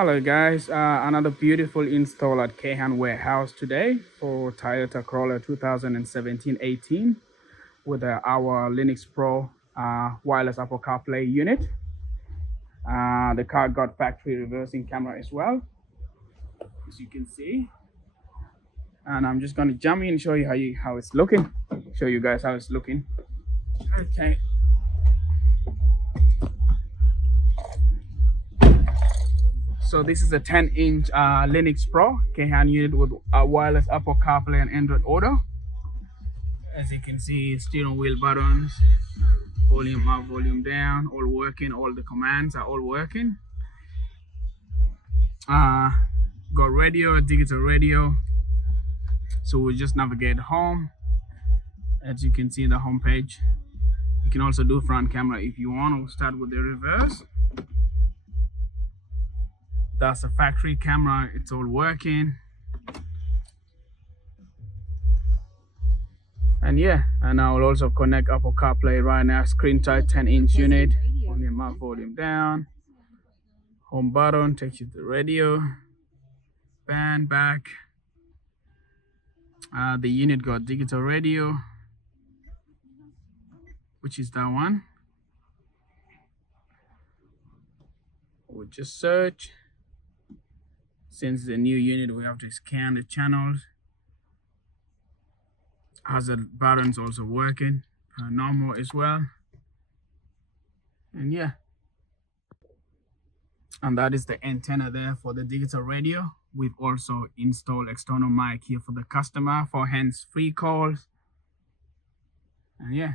Hello guys, another beautiful install at Kayhan warehouse today for Toyota Corolla 2017-18 with our Linux Pro wireless Apple CarPlay unit. The car got factory reversing camera as well, as you can see. And I'm just going to jump in and show you how it's looking. Show you guys how it's looking. Okay. So this is a 10-inch Linux Pro Kayhan unit with a wireless Apple CarPlay and Android Auto. As you can see, steering wheel buttons, volume up, volume down, all working. All the commands are all working. Got radio, digital radio. So we'll just navigate home. As you can see, the home page. You can also do front camera if you want. We'll start with the reverse. That's a factory camera, it's all working. And yeah, and I will also connect Apple CarPlay right now. Screen touch 10-inch unit. Volume up, volume down. Home button takes you to the radio. Band back. The unit got digital radio, which is that one. We'll just search. Since the new unit, we have to scan the channels. Hazard buttons also working, normal as well. And yeah, and that is the antenna there for the digital radio. We've also installed external mic here for the customer for hands-free calls. And yeah.